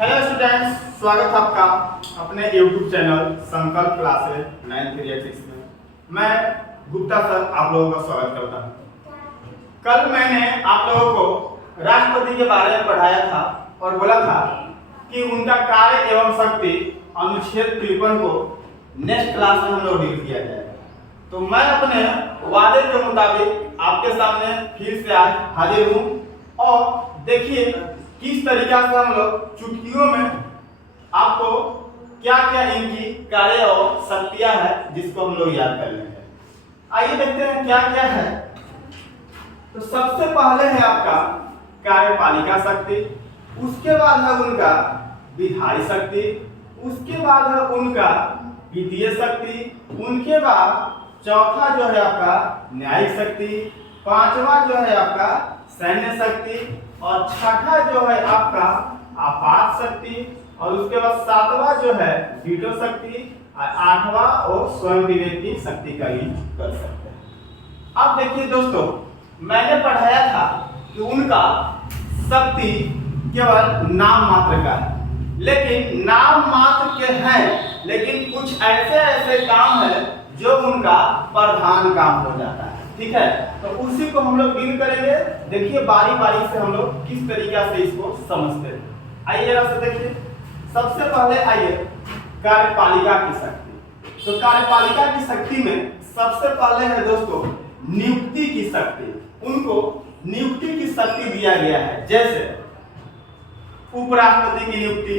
Hello students, स्वागत है आपका अपने YouTube चैनल संकल्प क्लासेस 9386 में। मैं गुप्ता सर आप लोगों का स्वागत करता हूँ। कल मैंने आप लोगों को राष्ट्रपति के बारे में पढ़ाया था और बोला था कि उनका कार्य एवं शक्ति अनुच्छेद 53 को नेक्स्ट क्लास में हम लोग डील किया जाएगा। तो मैं अपने वादे के मुताबिक आपके सामने फिर से आज हाजिर हूँ और देखिए किस तरीका से हम लोग चुटकियों में आपको क्या क्या इनकी कार्य और शक्तियां है जिसको हम लोग याद कर लेंगे। आइए देखते हैं क्या क्या है। तो सबसे पहले है आपका कार्यपालिका शक्ति, उसके बाद है उनका विधायी शक्ति, उसके बाद है उनका वित्तीय शक्ति, उनके बाद चौथा जो है आपका न्यायिक शक्ति, पांचवा जो है आपका सैन्य शक्ति और छठा जो है आपका आपात शक्ति और उसके बाद सातवां जो है वीटो शक्ति और आठवां और स्वयं विवेक की शक्ति का यूज कर सकते हैं। अब देखिए दोस्तों, मैंने पढ़ाया था कि उनका शक्ति केवल नाम मात्र का है, लेकिन नाम मात्र के हैं, लेकिन कुछ ऐसे ऐसे काम है जो उनका प्रधान काम हो जाता है। ठीक है, तो उसी को हम लोग डील करेंगे। देखिए बारी बारी से हम लोग किस तरीका से इसको समझते हैं। आइए जरा से देखिए। सबसे पहले आइए कार्यपालिका की शक्ति। तो कार्यपालिका की शक्ति में सबसे पहले है दोस्तों नियुक्ति की शक्ति। उनको नियुक्ति की शक्ति दिया गया है, जैसे उपराष्ट्रपति की नियुक्ति,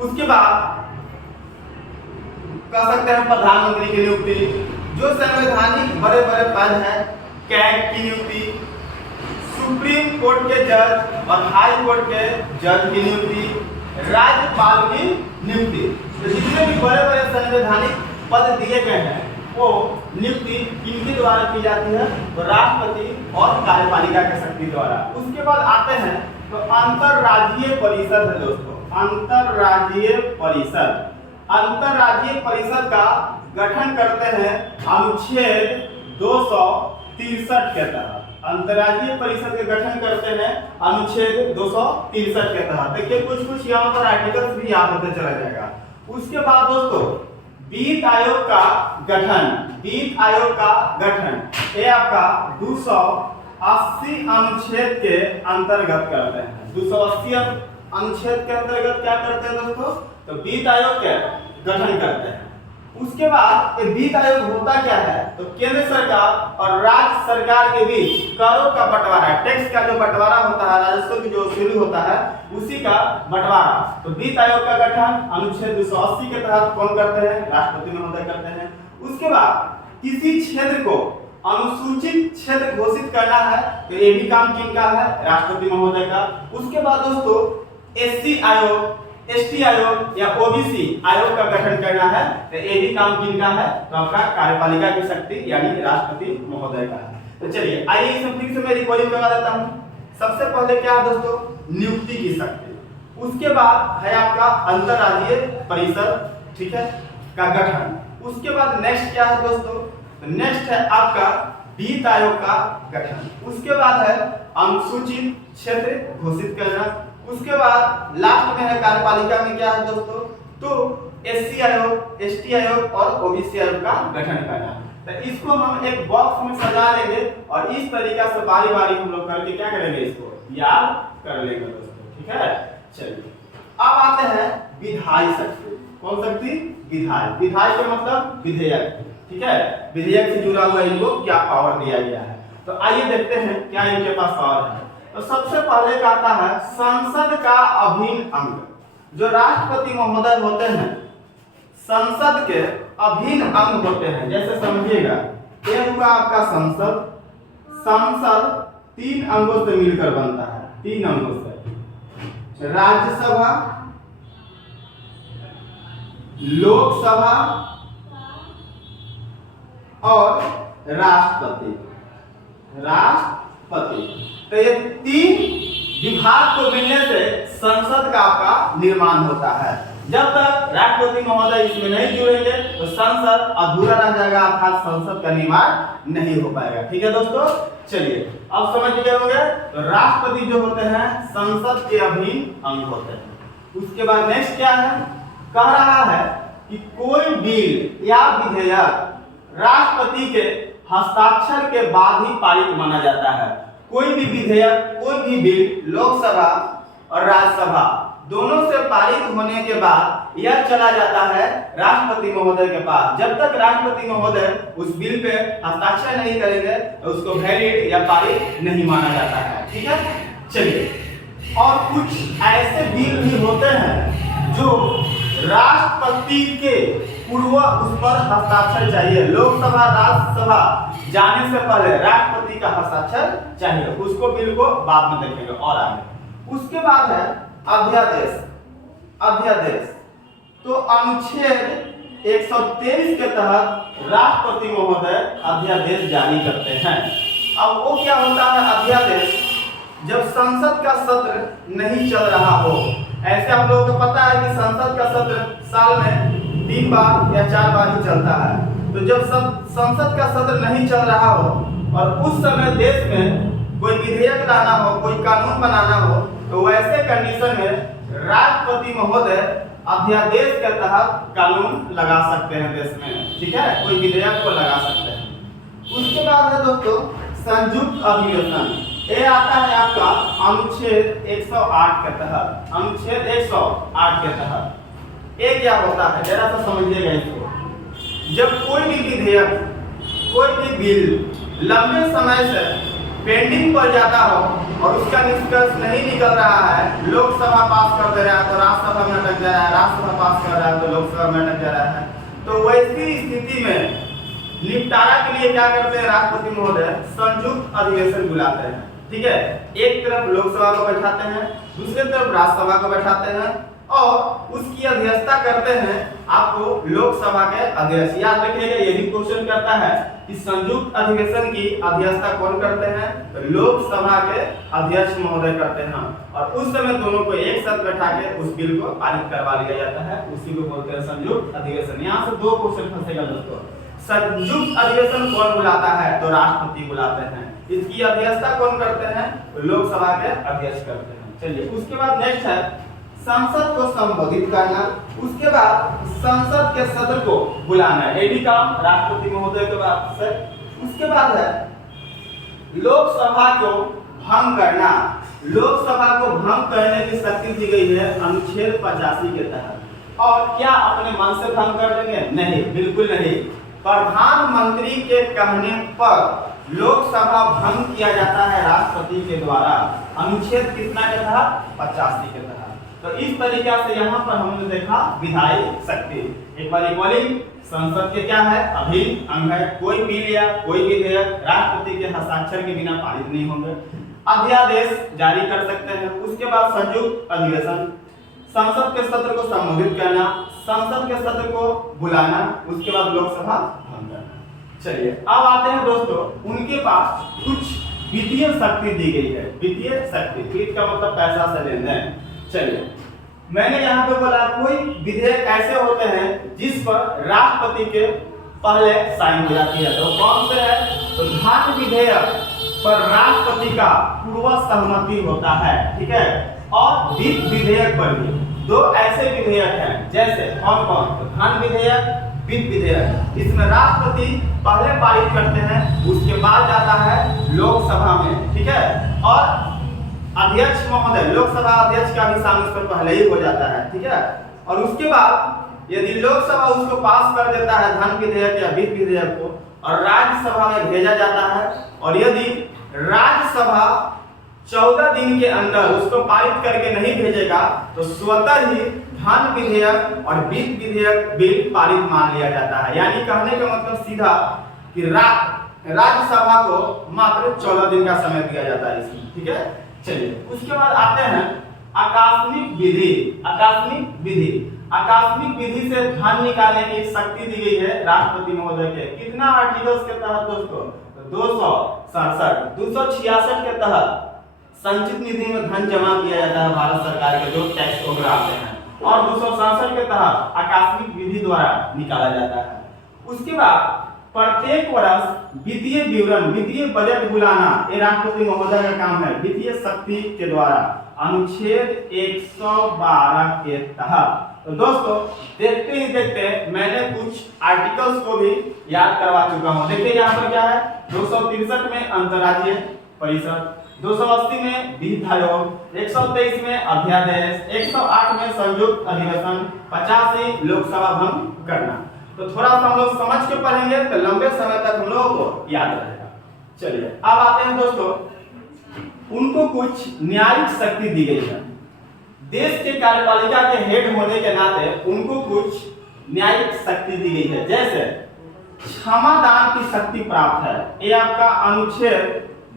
उसके बाद कह सकते हैं प्रधानमंत्री की नियुक्ति, जो संवैधानिक बड़े बड़े पद हैं कैग की नियुक्ति, सुप्रीम कोर्ट के जज और हाई कोर्ट के जज की नियुक्ति, राज्यपाल की नियुक्ति। तो जितने भी बड़े बड़े संवैधानिक पद दिए गए हैं वो नियुक्ति किनके द्वारा की जाती है? तो राष्ट्रपति और कार्यपालिका की शक्ति द्वारा। उसके बाद आते हैं तो अंतरराज्यीय परिषद है दोस्तों। अंतरराज्यीय परिषद, अंतरराज्यीय परिषद का गठन करते हैं अनुच्छेद 263 के तहत। अंतरराज्यीय परिषद के गठन करते हैं अनुच्छेद 263 के तहत। देखिए कुछ यहाँ पर आर्टिकल्स भी याद होते चला जाएगा। उसके बाद दोस्तों वित्त आयोग का गठन, वित्त आयोग का गठन ये आपका 280 अनुच्छेद के अंतर्गत करते हैं। 280 अनुच्छेद के अंतर्गत क्या करते हैं दोस्तों? तो वित्त आयोग के गठन करते हैं। उसके बाद ये वित्त आयोग होता क्या है? तो केंद्र सरकार और राज्य सरकार के बीच करों का बंटवारा, टैक्स का जो बंटवारा होता है, राजस्व की जो वसूली होता है उसी का बंटवारा। तो वित्त आयोग का गठन अनुच्छेद 280 के तहत कौन करते हैं? राष्ट्रपति महोदय करते हैं। उसके बाद किसी क्षेत्र को अनुसूचित क्षेत्र घोषित करना है तो ये भी काम किनका है? राष्ट्रपति महोदय का। उसके बाद दोस्तों एससी आयोग, एसटी आयोग या ओबीसी आयोग का गठन करना है तो ये भी काम किनका है? तो आपका कार्यपालिका की शक्ति यानी राष्ट्रपति महोदय का है। तो चलिए आइए इस फिर से मैं रिकॉर्डिंग करवा देता हूं। सबसे पहले क्या है दोस्तों? नियुक्ति की शक्ति। उसके बाद है आपका अंतरराज्यीय परिषद, ठीक है, का गठन। उसके बाद नेक्स्ट क्या है दोस्तों? तो नेक्स्ट है आपका वित्त आयोग का गठन। उसके बाद है अनुसूचित क्षेत्र घोषित करना। उसके बाद लास्ट में है कार्यपालिका में क्या है दोस्तों? तो एससी आयोग, एसटी आयोग और ओबीसी आयोग का गठन करना। तो इसको हम एक बॉक्स में सजा लेंगे और इस तरीका से बारी बारी हम लोग करके क्या करेंगे? इसको याद कर लेंगे दोस्तों। ठीक है, चलिए अब आते हैं विधायी शक्ति। कौन शक्ति? विधायी। विधायी का मतलब विधेयक, ठीक है, विधेयक से जुड़ा हुआ इनको क्या पावर दिया गया है। तो आइए देखते हैं क्या इनके पास पावर है। तो सबसे पहले का आता है संसद का अभिन्न अंग। जो राष्ट्रपति महोदय होते हैं संसद के अभिन्न अंग होते हैं। जैसे समझिएगा ये हुआ आपका संसद। संसद 3 अंगों से मिलकर बनता है, 3 अंगों से। राज्यसभा, लोकसभा और राष्ट्रपति। राष्ट्रपति तो ये 3 विभाग को मिलने से संसद का आपका निर्माण होता है। जब तक राष्ट्रपति महोदय इसमें नहीं जुड़ेंगे तो संसद अधूरा रह जाएगा, अर्थात संसद का निर्माण नहीं हो पाएगा। ठीक है दोस्तों, चलिए अब समझ गए होंगे। तो राष्ट्रपति जो होते हैं संसद के अभिन्न अंग होते हैं। उसके बाद नेक्स्ट क्या है, कह रहा है कि कोई बिल या विधेयक राष्ट्रपति के हस्ताक्षर के बाद ही पारित माना जाता है। कोई भी विधेयक, कोई भी बिल लोकसभा और राज्यसभा दोनों से पारित होने के बाद यह चला जाता है राष्ट्रपति महोदय के पास। जब तक राष्ट्रपति महोदय उस बिल पे हस्ताक्षर नहीं करेंगे तो उसको वैलिड या पारित नहीं माना जाता है। ठीक है, चलिए और कुछ ऐसे बिल भी होते हैं जो राष्ट्रपति के पूर्व उस पर हस्ताक्षर चाहिए। लोकसभा राज्यसभा जाने से पहले राष्ट्रपति का हस्ताक्षर चाहिए, उसको बिल को बाद में देखेंगे और आगे। उसके बाद है अध्यादेश। अध्यादेश तो अनुच्छेद 123 के तहत राष्ट्रपति महोदय अध्यादेश जारी करते हैं। अब वो क्या होता है अध्यादेश, जब संसद का सत्र नहीं चल रहा हो। ऐसे आप लोगों को पता है कि संसद का सत्र साल में 3 बार या 4 बार ही चलता है। तो जब संसद का सत्र नहीं चल रहा हो और उस समय देश में कोई विधेयक लाना हो, कोई कानून बनाना हो, तो वैसे कंडीशन में राष्ट्रपति महोदय अध्यादेश के तहत कानून लगा सकते हैं देश में। ठीक है, कोई विधेयक को लगा सकते हैं। उसके बाद है दोस्तों संयुक्त अधिवेशन। ये आता है आपका अनुच्छेद 108 के तहत। अनुच्छेद 108 के तहत ये क्या होता है, जरा सा समझिएगा इसको। जब कोई भी विधेयक, कोई भी बिल लंबे समय से पेंडिंग पर जाता हो और उसका निष्कर्ष नहीं निकल रहा है, लोकसभा पास कर दे रहा है तो राज्यसभा में अटक जा रहा है, राज्यसभा पास कर रहा है तो लोकसभा में अटक जा रहा है, तो वैसी स्थिति में निपटारा के लिए क्या करते हैं राष्ट्रपति महोदय, संयुक्त अधिवेशन बुलाते हैं। ठीक है, एक तरफ लोकसभा को बैठाते हैं, दूसरी तरफ राज्यसभा को बैठाते हैं और उसकी अध्यक्षता करते हैं आपको लोकसभा के अध्यक्ष। याद रखिएगा, ये भी क्वेश्चन करता है कि संयुक्त अधिवेशन की अध्यक्षता कौन करते हैं, तो लोकसभा के अध्यक्ष महोदय करते हैं। और उस समय दोनों को एक साथ बैठा के उस बिल को पारित करवा लिया जाता है, उसी को बोलते हैं संयुक्त अधिवेशन। यहाँ से 2 क्वेश्चन फंसेगा दोस्तों। संयुक्त अधिवेशन कौन बुलाता है, तो राष्ट्रपति बुलाते हैं। इसकी अध्यक्षता कौन करते हैं, तो लोकसभा के अध्यक्ष करते हैं। चलिए उसके बाद नेक्स्ट है संसद को संबोधित करना। उसके बाद संसद के सत्र को बुलाना, ये भी काम राष्ट्रपति महोदय के बाद से। उसके बाद है लोकसभा को भंग करना। लोकसभा को भंग करने की शक्ति दी गई है अनुच्छेद 85 के तहत। और क्या अपने मन से भंग कर देंगे? नहीं, बिल्कुल नहीं। प्रधानमंत्री के कहने पर लोकसभा भंग किया जाता है राष्ट्रपति के द्वारा। अनुच्छेद कितना के तहत? 85 के तहत। तो इस तरीका से यहाँ पर हमने देखा विधायी शक्ति। एक बार इक्वलिंग संसद के क्या है, अभिन्न अंग है। कोई बिल या कोई विधेयक राष्ट्रपति के हस्ताक्षर के बिना पारित नहीं होंगे। अध्यादेश जारी कर सकते हैं। उसके बाद संयुक्त अधिवेशन, संसद के सत्र को संबोधित करना, संसद के सत्र को बुलाना, उसके बाद लोकसभा भंग करना। चलिए अब आते हैं दोस्तों, उनके पास कुछ वित्तीय शक्ति दी गई है। वित्तीय शक्ति, वित्त का मतलब पैसा से लेन देन। चलिए मैंने यहाँ पे बोला कोई विधेयक ऐसे होते हैं जिस पर राष्ट्रपति के पहले साइन हो जाती है, तो कौन से है, तो धन विधेयक पर राष्ट्रपति का पूर्व सहमति होता है। ठीक है, और वित्त विधेयक पर भी 2 ऐसे विधेयक हैं, जैसे कौन कौन, तो धन विधेयक, वित्त विधेयक। इसमें राष्ट्रपति पहले पारित करते हैं, उसके बाद जाता है लोकसभा में। ठीक है, और अध्यक्ष महोदय, लोकसभा अध्यक्ष का भी साइन उस पर पहले ही हो जाता है। ठीक है, और उसके बाद यदि लोकसभा उसको पास कर देता है धन विधेयक या वित्त विधेयक को, और राज्यसभा में भेजा जाता है, और यदि राज्यसभा 14 दिन के अंदर उसको पारित करके नहीं भेजेगा तो स्वतः ही धन विधेयक और वित्त विधेयक बिल पारित मान लिया जाता है। यानी कहने का मतलब सीधा कि राज्यसभा को मात्र 14 दिन का समय दिया जाता है इसमें। ठीक है, चलिए उसके बाद आते हैं आकस्मिक विधि। आकस्मिक विधि, आकस्मिक विधि से धन निकालने की शक्ति दी गई है राष्ट्रपति महोदय के। कितना आर्टिकल्स के तहत दोस्तों, 267, 266 के तहत संचित निधि में धन जमा किया जाता है भारत सरकार के जो टैक्स वगैरह आते हैं और 267 के तहत आकस्मिक विधि द्वारा निकाला जाता है। उसके बाद प्रत्येक वर्ष वित्तीय विवरण, वित्तीय बजट बुलाना ये राष्ट्रपति महोदय का काम है वित्तीय शक्ति के द्वारा अनुच्छेद 112 के तहत। तो दोस्तों देखते ही देखते मैंने कुछ आर्टिकल्स को भी याद करवा चुका हूँ। देखिए यहाँ पर क्या है, 263 में अंतर्राज्यीय परिषद, 280 में वित्त आयोग, 123 में अध्यादेश, 108 में संयुक्त अधिवेशन, 85 लोकसभा भंग करना। तो थोड़ा सा हम लोग समझ के पढ़ेंगे तो लंबे समय तक हम लोगों को याद रहेगा। चलिए अब आते हैं दोस्तों, उनको कुछ न्यायिक शक्ति दी गई है। देश के कार्यपालिका के हेड होने के नाते उनको कुछ न्यायिक शक्ति दी गई है, जैसे क्षमादान की शक्ति प्राप्त है। ये आपका अनुच्छेद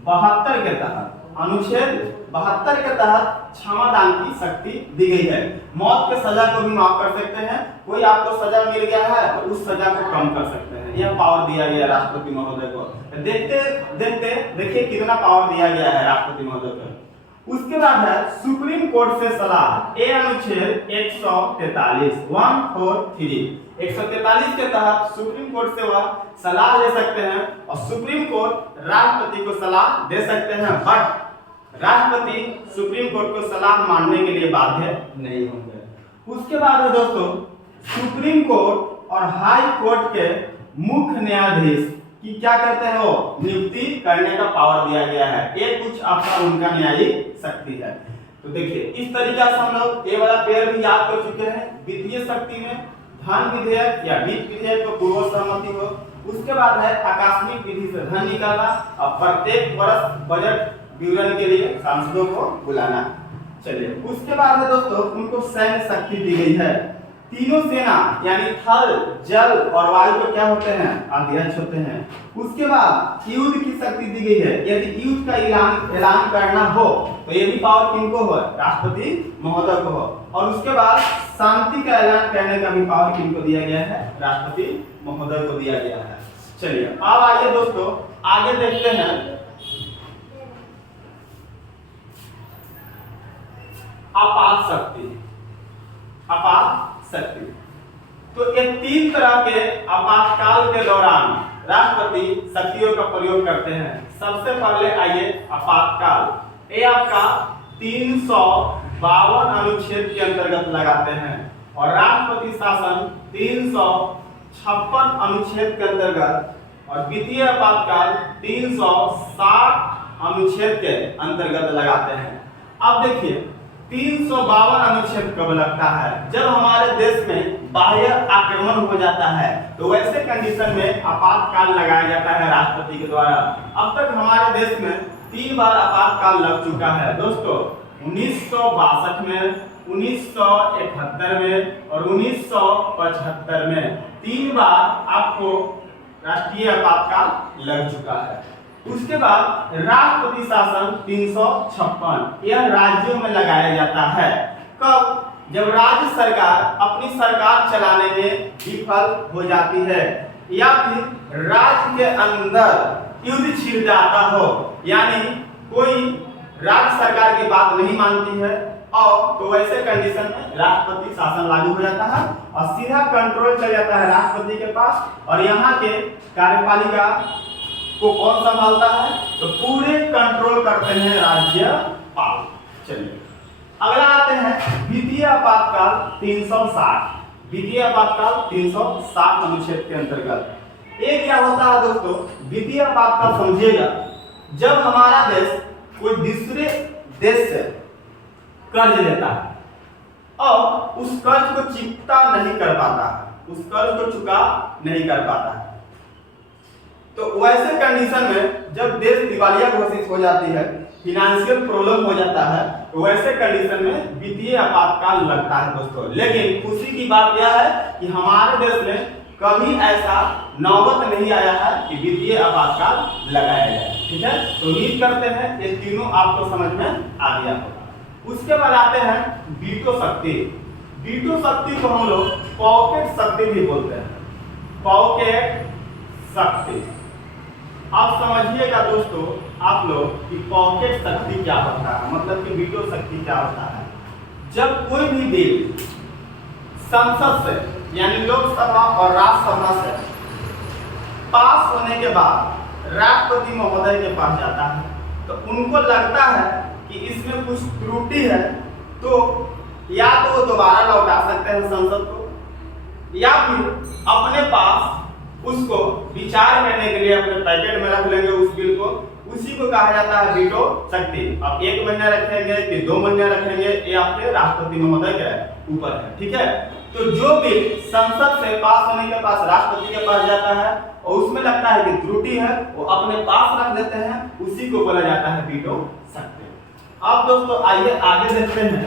72 के तहत, अनुच्छेद 72 के तहत क्षमादान की शक्ति दी गई है। मौत के सजा को भी माफ कर सकते हैं, कोई आपको सजा मिल गया है तो उस सजा को कम कर सकते हैं, यह पावर दिया गया राष्ट्रपति महोदय को। देखते देखते देखिए कितना पावर दिया गया है राष्ट्रपति महोदय को। उसके बाद है सुप्रीम कोर्ट से सलाह, ये अनुच्छेद 143 143 के तहत सुप्रीम कोर्ट से वह सलाह ले सकते हैं और सुप्रीम कोर्ट राष्ट्रपति को सलाह दे सकते हैं, बट राष्ट्रपति सुप्रीम कोर्ट को सलाह मानने के लिए बाध्य नहीं होंगे। उसके बाद है दोस्तों सुप्रीम कोर्ट और हाई कोर्ट के मुख्य न्यायाधीश कि क्या कहते हैं वो नियुक्ति करने का पावर दिया गया है। ये कुछ आपका उनका न्यायिक शक्ति है। तो देखिए इस तरीका से हम लोग ये वाला पेयर भी याद कर चुके हैं। वित्तीय शक्ति में धन विधेयक या वित्त विधेयक को पूर्व सहमति हो। उसके बाद है आकस्मिक विधि से धन निकालना और प्रत्येक वर्ष बजट विवरण के लिए सांसदों को बुलाना। चलिए उसके बाद है दोस्तों उनको सैन्य शक्ति दी गई है। तीनों सेना यानी थल, जल और वायु को क्या होते हैं, अध्यक्ष होते हैं। उसके बाद युद्ध की शक्ति दी गई है। यदि युद्ध का ऐलान करना हो तो ये भी पावर किनको हो, राष्ट्रपति महोदय को हो। और उसके बाद शांति का ऐलान करने का भी पावर किनको दिया गया है, राष्ट्रपति महोदय को दिया गया है। चलिए अब आइए दोस्तों आगे देखते हैं आपात शक्ति। आपात शक्ति तो ये तीन तरह के आपातकाल के दौरान राष्ट्रपति शक्तियों का प्रयोग करते हैं। सबसे पहले आइए आपातकाल, ये आपका 352 अनुच्छेद के अंतर्गत लगाते हैं और राष्ट्रपति शासन 356 अनुच्छेद के अंतर्गत और वित्तीय आपातकाल 360 अनुच्छेद के अंतर्गत लगाते हैं। अब देखिए 352 अनुच्छेद कब लगता है, जब हमारे देश में बाह्य आक्रमण हो जाता है तो वैसे कंडीशन में आपातकाल लगाया जाता है राष्ट्रपति के द्वारा। अब तक हमारे देश में 3 बार आपातकाल लग चुका है दोस्तों, 1962 में, 1971 में और 1975 में 3 बार आपको राष्ट्रीय आपातकाल लग चुका है। उसके बाद राष्ट्रपति शासन 356 यह राज्यों में लगाया जाता है। कब, जब राज्य सरकार अपनी सरकार चलाने में विफल हो जाती है या फिर राज्य के अंदर युद्ध छिड़ जाता हो, यानी कोई राज्य सरकार की बात नहीं मानती है और तो वैसे कंडीशन में राष्ट्रपति शासन लागू हो जाता है और सीधा कंट्रोल चल जाता है राष्ट्रपति के पास। और यहाँ के कार्यपालिका को कौन संभालता है, तो पूरे कंट्रोल करते हैं राज्यपाल। चलिए अगला आते हैं वित्तीय आपातकाल 360। वित्तीय आपातकाल 360 अनुच्छेद के अंतर्गत ये क्या होता है दोस्तों, वित्तीय आपातकाल समझिएगा जब हमारा देश कोई दूसरे देश से कर्ज लेता है और उस कर्ज को चुकता नहीं कर पाता है, उस कर्ज को चुका नहीं कर पाता है, तो वैसे कंडीशन में जब देश दिवालिया घोषित हो जाती है, फिनेंशियल प्रॉब्लम हो जाता है, तो वैसे कंडीशन में वित्तीय आपातकाल लगता है दोस्तों। लेकिन खुशी की बात यह है कि हमारे देश में कभी ऐसा नौबत नहीं आया है कि वित्तीय आपातकाल लगाया जाए। ठीक है, तो उम्मीद करते हैं ये तीनों आपको समझ में आ गया होगा। उसके बाद आते हैं वीटो शक्ति। वीटो शक्ति को हम लोग पॉकेट शक्ति भी बोलते हैं, पॉकेट शक्ति। आप समझिएगा दोस्तों आप लोग कि पॉकेट शक्ति क्या होता है, मतलब कि वीटो शक्ति क्या होता है। जब कोई भी बिल संसद से यानी लोकसभा और राज्यसभा से पास होने के बाद राष्ट्रपति महोदय के पास जाता है, तो उनको लगता है कि इसमें कुछ त्रुटि है, तो या तो वो दोबारा लौटा सकते हैं संसद को, या फिर अपने पास उसको विचार करने के लिए अपने पैकेट में रख लेंगे उस बिल को। उसी को कहा जाता है वीटो शक्ति। अब 1 महीना रखेंगे कि 2 महीना रखेंगे, ये आपके राष्ट्रपति महोदय के ऊपर है। ठीक है, तो जो बिल संसद से पास होने के पास राष्ट्रपति के पास जाता है और उसमें लगता है कि त्रुटि है, वो अपने पास रख देते हैं, उसी को बोला जाता है वीटो शक्ति। अब दोस्तों आइए आगे देखते हैं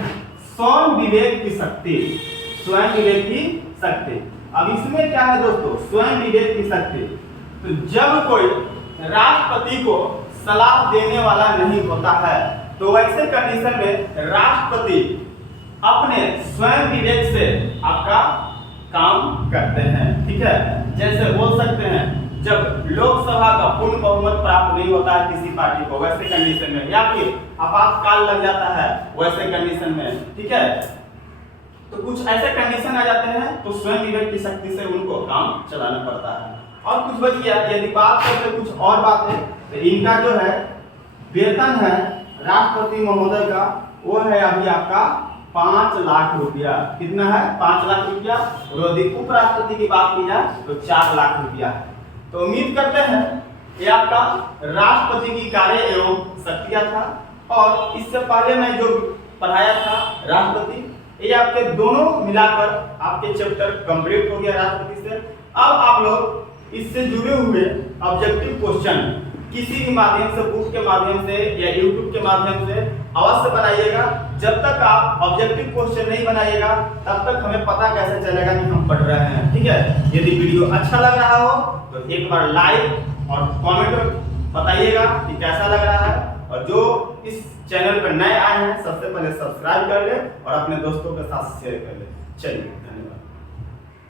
स्वयं विवेक की शक्ति। स्वयं विवेक की शक्ति, अब इसमें क्या है दोस्तों, स्वयं विवेक की शक्ति। तो जब कोई राष्ट्रपति को सलाह देने वाला नहीं होता है, तो वैसे कंडीशन में राष्ट्रपति अपने स्वयं विवेक से आपका काम करते हैं। ठीक है, जैसे बोल सकते हैं जब लोकसभा का पूर्ण बहुमत प्राप्त नहीं होता है किसी पार्टी को, वैसे कंडीशन में, या फिर आपातकाल लग जाता है वैसे कंडीशन में। ठीक है, तो कुछ ऐसे कंडीशन आ जाते हैं, तो स्वयं विवेक की शक्ति से उनको काम चलाना पड़ता है। और कुछ बच गया, यदि बात करते कुछ और बात है, तो इनका जो है वेतन है राष्ट्रपति महोदय का, वो है अभी आपका 5 लाख रुपया। कितना है? 5 लाख रुपया। और यदि उपराष्ट्रपति की बात की जाए तो 4 लाख रुपया है। तो उम्मीद करते हैं ये आपका राष्ट्रपति की कार्य एवं शक्तियां था, और इससे पहले मैं जो पढ़ाया था राष्ट्रपति, ये आपके दोनों मिलाकर आपके चैप्टर कंप्लीट हो गया राष्ट्रपति से। अब आप लोग इससे जुड़े हुए ऑब्जेक्टिव क्वेश्चन किसी भी माध्यम से, बुक के माध्यम से या यूट्यूब के माध्यम से अवश्य बनाइएगा। जब तक आप ऑब्जेक्टिव क्वेश्चन नहीं बनाइएगा तब तक हमें पता कैसे चलेगा कि हम पढ़ रहे हैं। ठीक है, यदि वीडियो अच्छा लग रहा हो तो एक बार लाइक और कमेंट बताइएगा कि कैसा लग रहा है, और जो इस चैनल पर नए आए हैं सबसे पहले सब्सक्राइब कर ले और अपने दोस्तों के साथ शेयर कर ले। चलिए।